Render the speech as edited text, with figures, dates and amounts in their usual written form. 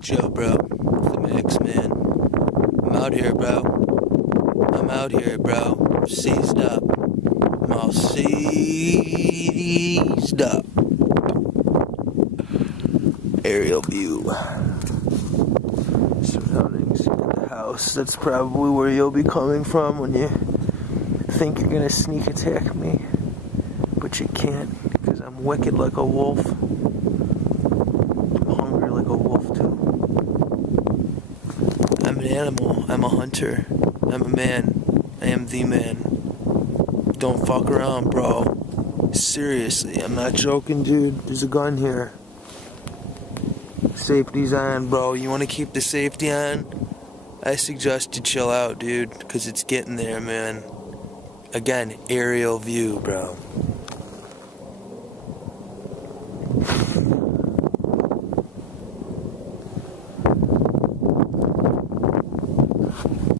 Joe, bro. It's the mix, man. I'm out here, bro. Seized up. I'm all seized up. Aerial view. Surroundings in the house. That's probably where you'll be coming from when you think you're gonna sneak attack me. But you can't, because I'm wicked like a wolf. I'm hungry like a wolf, too. I'm an animal. I'm a hunter. I'm a man. I am the man. Don't fuck around, bro. Seriously, I'm not joking, dude. There's a gun here. Safety's on, bro. You want to keep the safety on? I suggest you chill out, dude, because it's getting there, man. Again, aerial view, bro.